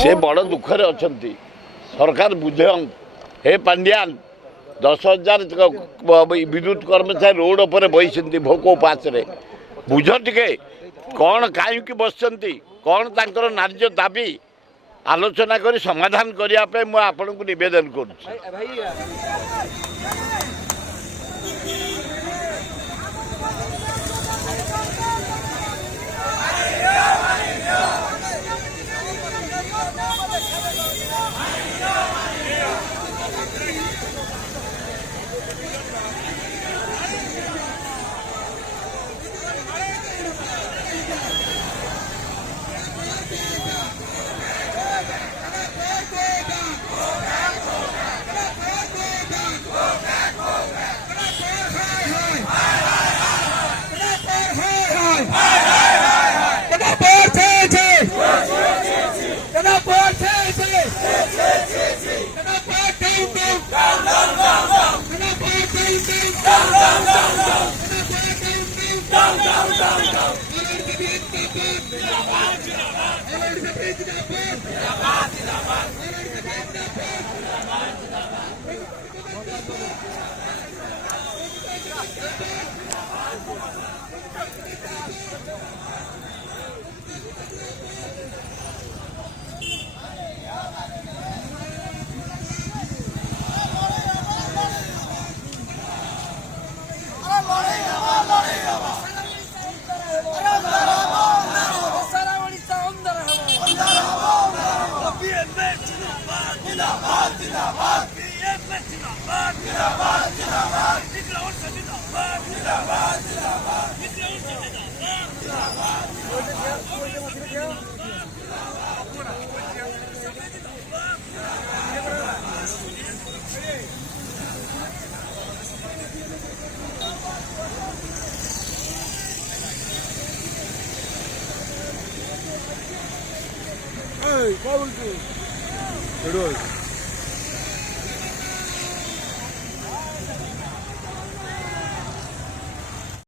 से बड़ दुखरे अच्छा सरकार बुझे हे पांड्यान 10,000 विद्युत कर्मचारी रोड पर बही भोक उपास बुझ टे कौन कहीं बस कौन तर न्याय दाबी आलोचना कर समाधान करने मुझे आपण को नवेदन कर Hey, what will you do?